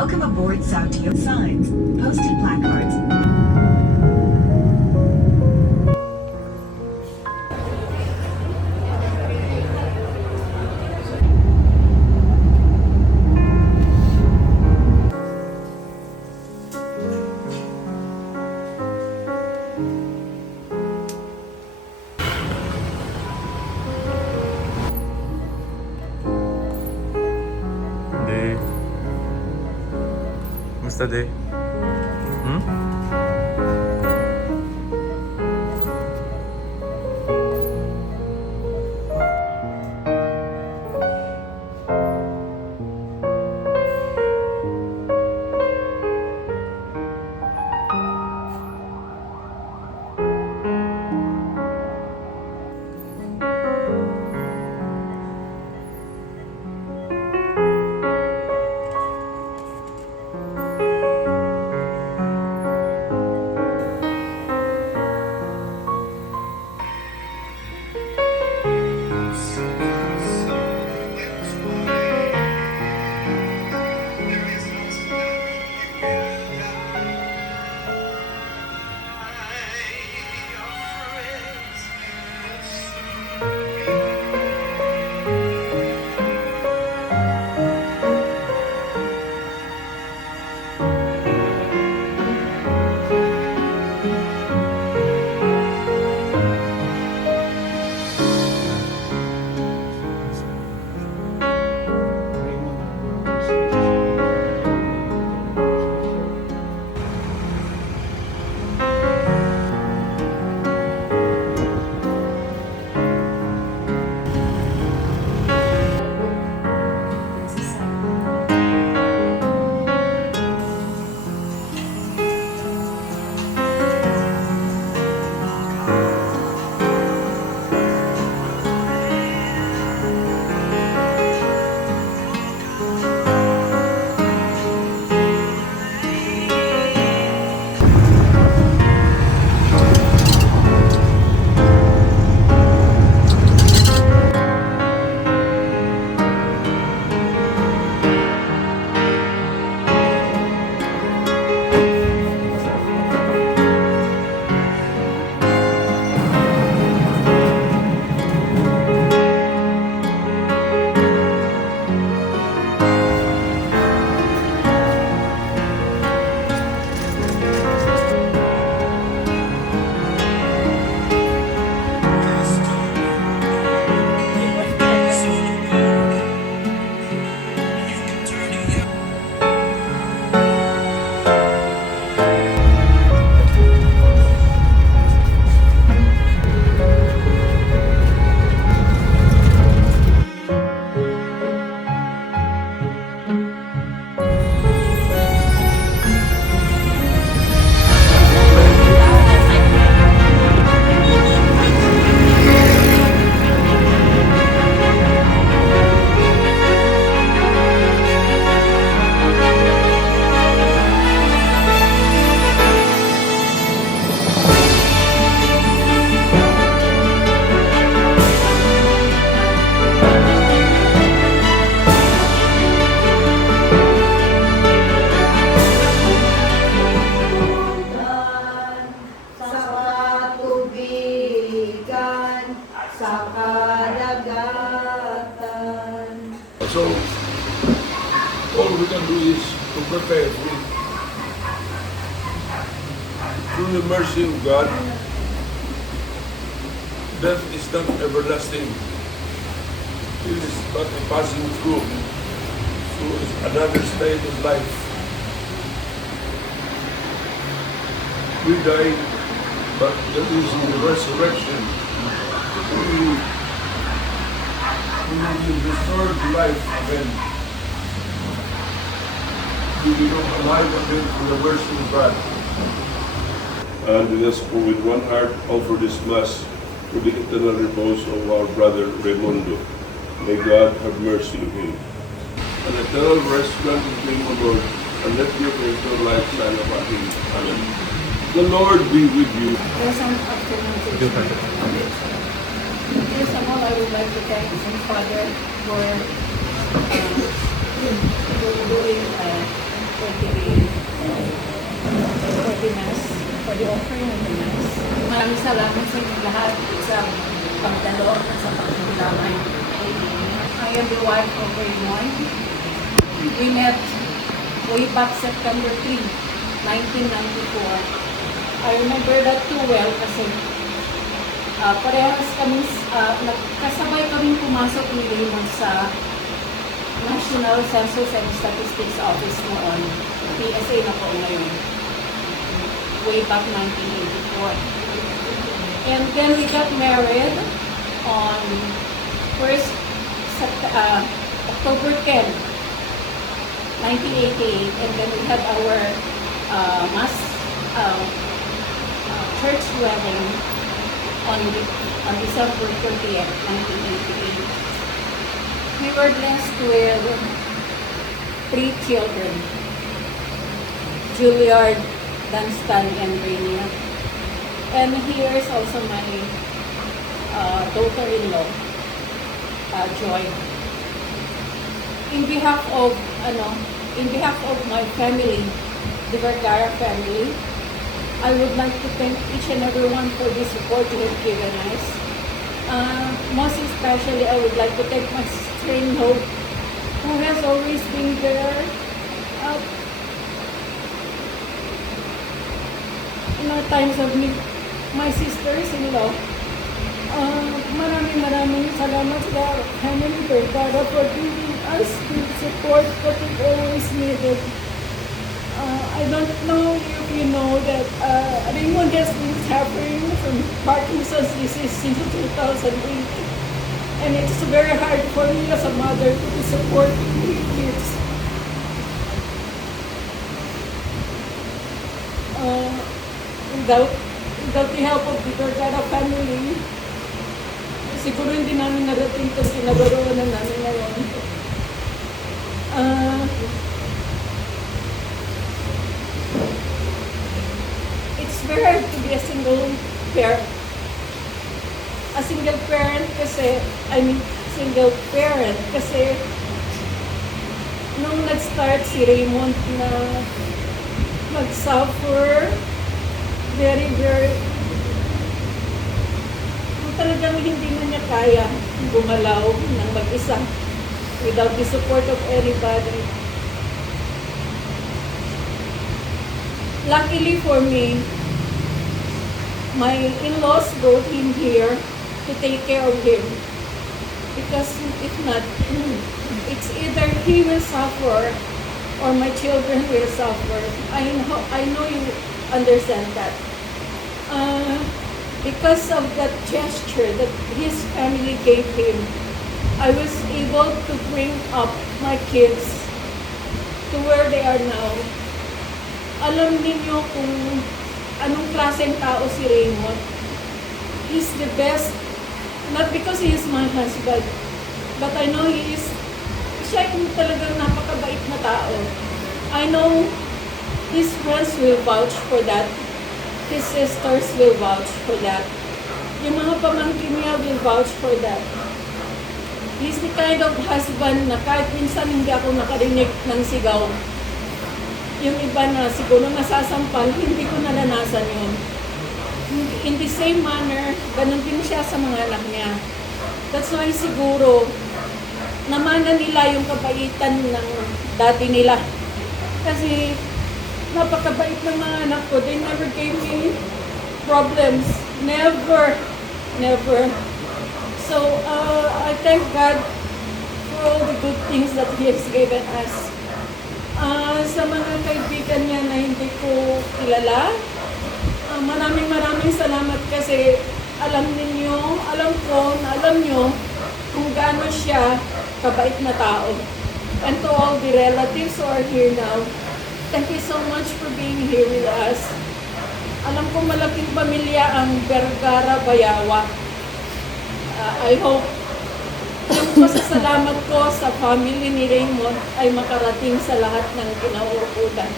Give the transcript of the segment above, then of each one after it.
Welcome aboard Sautio signs, posted placards. 네. Musta de? Hmm? So, all we can do is to prepare for it. Through the mercy of God, death is not everlasting. It is but a passing through another state of life. We die, but that is in the resurrection. We will be restored to life again. We become alive again through the mercy of God. And let us with one heart offer this Mass to the eternal repose of our brother Raimundo. May God have mercy on him. An eternal rest grant to him, O Lord, and let your eternal life shine upon him. Amen. The Lord be with you. Pleasant afternoon to you. First of all, I would like to thank my father for doing the offering of the Mass. Maraming salamat sa inyong lahat sa pagdalo at sa pagkikilamay. I am the wife of Raymond. We met way back September 3, 1994. I remember that too well kasi parehas kami, kasabay kaming pumasok ni Raymond sa National Census and Statistics Office noon. PSA na po ngayon. Way back 1984. And then we got married on October 10, 1988. And then we had our mass church wedding on December 20th, 1988. We were blessed with 3 children, Juilliard, Dunstan, and Rainier. And here is also my daughter-in-law, Joy. In behalf of my family, the Vergara family, I would like to thank each and everyone for the support you have given us. Most especially, I would like to thank my sister-in-law, who has always been there in our times of need. My sisters-in-law, maraming salamat sa family Vergara for giving us the support that we always needed. I don't know if you know that Raymond has been suffering from Parkinson's disease since 2008. And it's very hard for me as a mother to be supporting my kids. Without the help of the Vergara family, siguro hindi namin narating ito ginagawa namin ngayon. It's very hard to be a single parent. A single parent kasi nung nag-start si Raymond na mag-suffer, very talagang hindi na niya kaya gumalaw ng mag-isa without the support of anybody. Luckily for me, my in-laws brought him here to take care of him. Because if not, it's either he will suffer or my children will suffer. I know you understand that. Because of that gesture that his family gave him, I was able to bring up my kids to where they are now. Alam ninyo kung anong klaseng tao si Raymond. He's the best, not because he is my husband, but I know siya yung talagang napakabait na tao. I know his friends will vouch for that. His sisters will vouch for that. Yung mga pamangkin niya will vouch for that. He's the kind of husband na kahit minsan hindi ako nakarinig ng sigaw. Yung iba na siguro nasasampal, hindi ko naranasan yun. In the same manner, ganun din siya sa mga anak niya. That's why siguro, namana nila yung kabaitan ng dati nila. Kasi napakabait ng mga anak ko. They never gave me problems. Never. So, I thank God for all the good things that He has given us. Sa mga kaibigan niya na hindi ko kilala, maraming salamat kasi alam nyo kung gaano siya kabait na tao. And to all the relatives who are here now, thank you so much for being here with us. Alam ko malaking pamilya ang Vergara Bayawa. I hope yung pasasalamat ko sa family ni Raymond ay makarating sa lahat ng kinauukulan.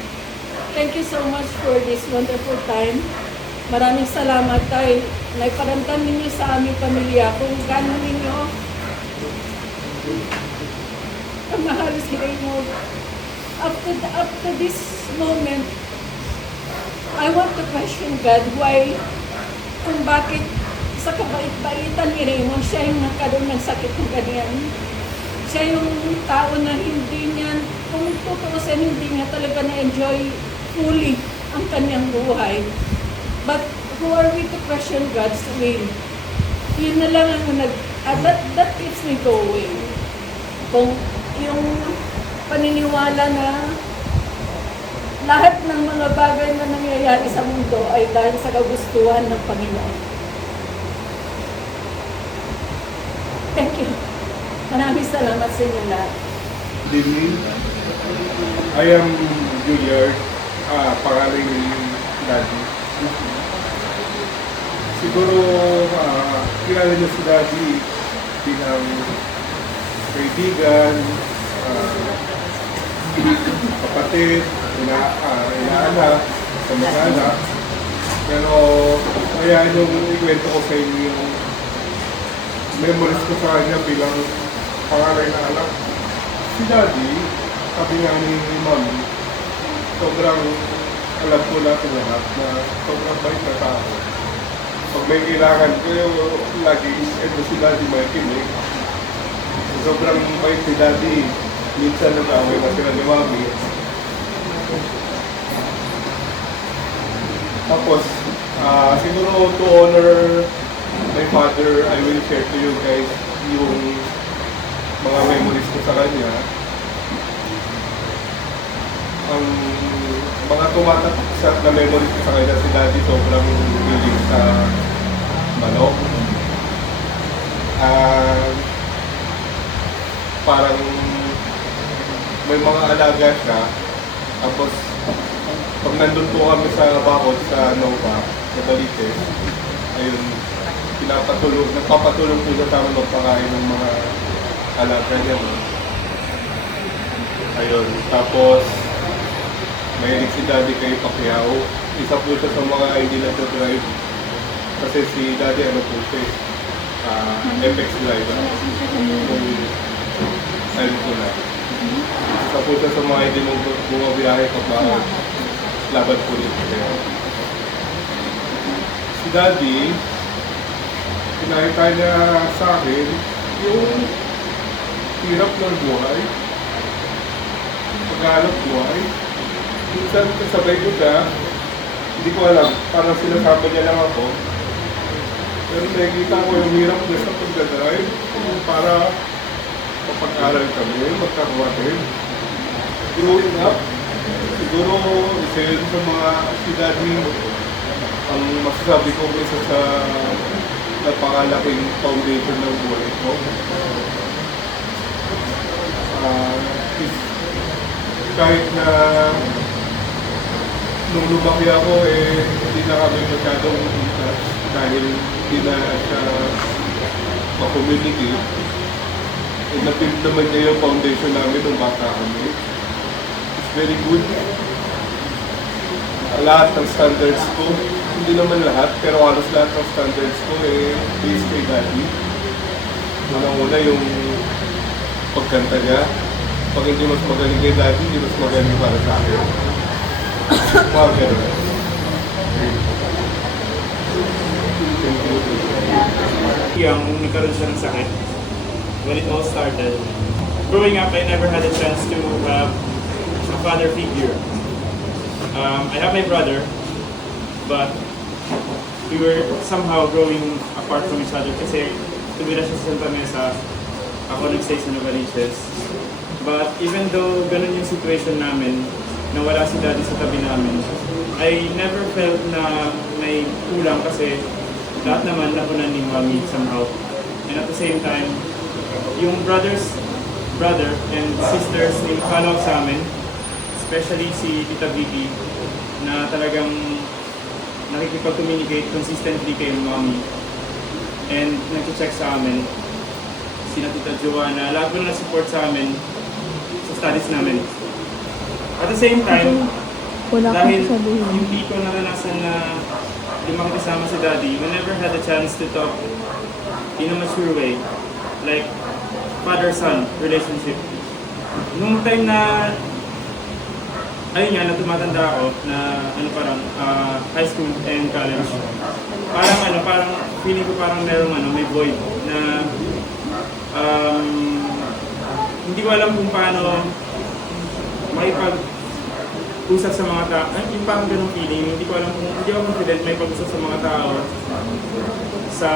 Thank you so much for this wonderful time. Maraming salamat dahil naiparamdam ninyo sa aming pamilya kung gaano ninyo ang mahal si Raymond. Up to this moment, I want to question God why, kung bakit sa kabait-baitan ni Raymond, siya yung nagkaroon ng sakit ng ganyan. Siya yung tao na hindi niya, kung tutuusin, hindi niya talaga na-enjoy fully ang kanyang buhay. But who are we to question God's will? Yun na lang ang that keeps me going. Kung yung paniniwala na lahat ng mga bagay na nangyayari sa mundo ay dahil sa kagustuhan ng Panginoon. Thank you. Maraming salamat sa inyo lahat. Good evening. I am Juliard, pangalan ni Daddy. Siguro kilala niyo si Daddy bilang kaibigan, kapatid, inaanak, kamag-anak. Pero kaya nung ikwento ko sa inyo yung memories ko sa kanya bilang pangalay na anak. Si Daddy, sabi nga ni Mami, sobrang alam ko natin lahat na sobrang bait na tao. Pag may kailangan ko, lagi ito si Daddy may kinig. Sobrang bait si Daddy. Minsan nag-away na sila ni Mami. Tapos, siguro to honor my father, I will share to you guys yung mga memories ko sa kanya. Ang mga tumatak na memories ko sa kanya, si Daddy sobrang hilig sa manok. Parang may mga alaga siya. Tapos, pag nandun po kami sa bakod sa Nova, sa Balites, ayun, nagpapatulong po siya sa amin magpakain ng mga alaga niya. Ayun, tapos mahilig si Daddy kay Pacquiao. Isa po siya sa mga hindi nag-drive. Kasi si Daddy ano po siya, FX Live. Kung saan po na. Isa po siya sa mga hindi bumabiyahe kapag laban po nito. Si Daddy, pinakita niya sa akin yung hirap ng buhay, paghalap buhay. Minsan kasabay ko siya, hindi ko alam, parang sinasama niya lang ako. Pero nakikita ko yung hirap niya sa pagdadrive para mapag-aral kami, magkakawatid. Growing up, siguro isa yun sa mga si Daddy, ang masasabi ko isa sa napakalaking foundation ng buhay ko. Kahit na nung lumaki ako, hindi na kami masyadong kita dahil hindi na siya ma-communicate. Na-build naman niya yung foundation namin nung bata kami. It's very good. Lahat ng standards ko, hindi naman lahat, pero halos lahat ng standards ko based kay Daddy. Unang-una yung pagkanta niya. Pag hindi mas magaling kay Daddy, hindi mas magaling para sa akin. Mga ganun. Yung nagkaroon siya ng sakit, when it all started, growing up, I never had a chance to have a father figure. I have my brother, but we were somehow growing apart from each other kasi tumira siya sa Santa Mesa, ako nag-stay sa Novaliches. But even though ganun yung situation namin, na wala si Daddy sa tabi namin, I never felt na may kulang kasi lahat naman napunan ni Mami somehow. And at the same time, yung brother and sisters ni follow sa amin, especially si Tita Vicky, na talagang nakikipag-communicate consistently kay Mami and nag-check sa amin. Si Tita Joanna, lagi na support sa amin sa studies namin. At the same time, dahil hindi ko naranasan na lumaki kasama si Daddy, we never had a chance to talk in a mature way, like father-son relationship. Nung time na ayun nga, na tumatanda ako na parang high school and college. Parang feeling ko parang may void na hindi ko alam kung paano makipag-usap sa mga tao. Yung parang ganung feeling, hindi ako confident may pag-usap sa mga tao, sa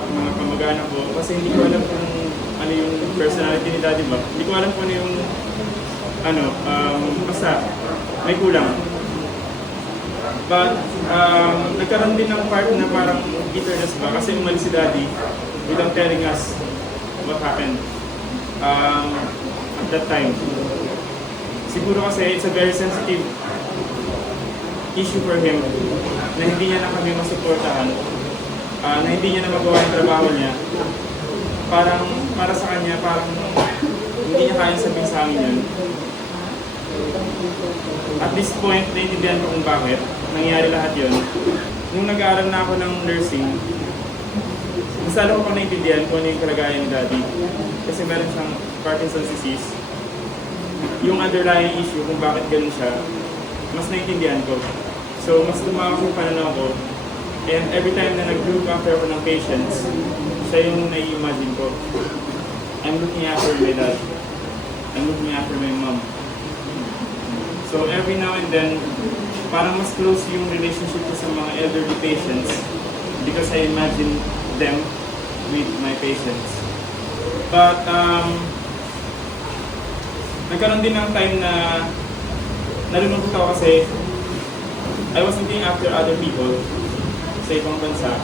mga kamag-anak ko, kasi hindi ko alam kung ano yung personality ni Daddy ba. Hindi ko alam kung ano yung basta may kulang. But nagkaroon din ng part na parang bitterness ba kasi umalis si Daddy without telling us what happened at that time. Siguro kasi it's a very sensitive issue for him na hindi niya na kami masuportahan, na hindi niya na magawa yung trabaho niya. Para sa kanya, parang hindi niya kaya sabihin sa amin yun. At this point, naiintindihan ko kung bakit nangyari lahat yun. Nung nag-aaral na ako ng nursing, mas lalo ko naiintindihan kung ano yung kalagayan ni Daddy. Kasi meron siyang Parkinson's disease. Yung underlying issue kung bakit ganun siya, mas naiintindihan ko. So, mas lumawak yung pananaw ko. And every time na nag-look after ako ng patients, siya yung nai-imagine ko. I'm looking after my dad. I'm looking after my mom. So every now and then, parang mas close yung relationship ko sa mga elderly patients because I imagine them with my patients. But nagkaroon din ng time na nalulungkot ako kasi I was looking after other people sa ibang bansa,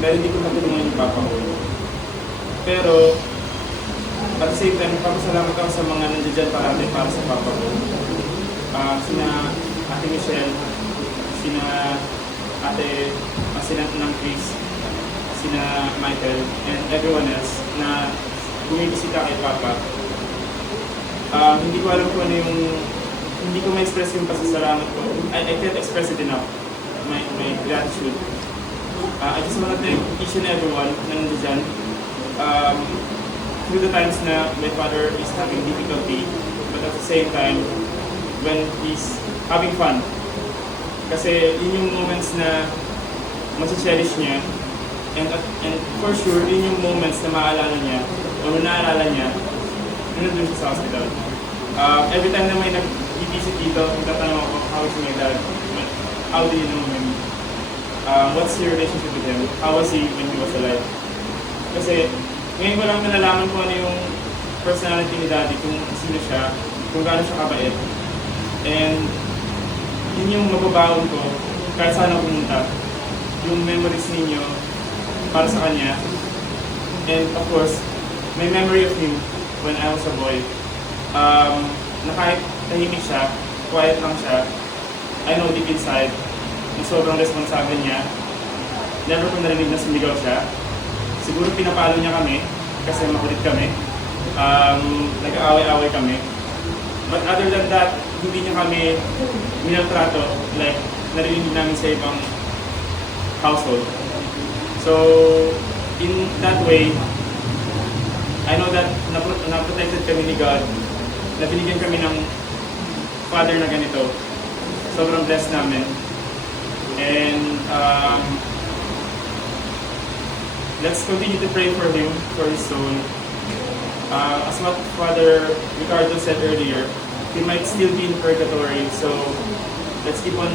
pero hindi ko natulungan yung papa ko. Pero at the same time, nagpapasalamat ako sa mga nandiyan parati para sa papa ko. Sina Ate Michelle, sina ng Chris, sina Michael, and everyone else na bumibisita kay Papa. Hindi ko alam kung ano hindi ko ma-express yung pasasalamat ko. I can't express it enough, my gratitude. I just want to thank each and everyone na nandiyan. Through the times na my father is having difficulty, but at the same time, when he's having fun. Kasi yun yung moments na mas-cherish niya, and for sure, yun yung moments na maaalala niya, o naaalala niya, nandun siya sa hospital. Every time na may nag-visit dito, tatanong ako, how is my dad? How do you know him? What's your relationship with him? How was he when he was alive? Kasi ngayon ko lang nalalaman ko ano yung personality ni Daddy, kung sino siya, kung gaano siya kabait. And yun yung mababaon ko kahit saan ako pumunta. Yung memories ninyo para sa kanya. And of course, may memory of him when I was a boy. Na kahit tahimik siya, quiet lang siya, I know deep inside na sobrang responsable niya. Never ko narinig na sumigaw siya. Siguro pinapalo niya kami kasi makulit kami. Nag-aaway-aaway kami. But other than that, hindi niya kami minaltrato like narinig namin sa ibang household. So, in that way, I know that na-protected kami ni God, na binigyan kami ng father na ganito. Sobrang blessed namin. And let's continue to pray for him, for his soul. As what Father Ricardo said earlier, he might still be in purgatory, so let's keep on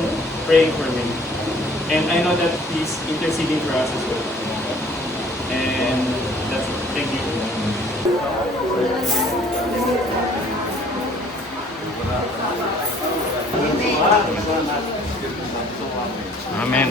praying for him. And I know that he's interceding for us as well. And that's it. Thank you. Amen.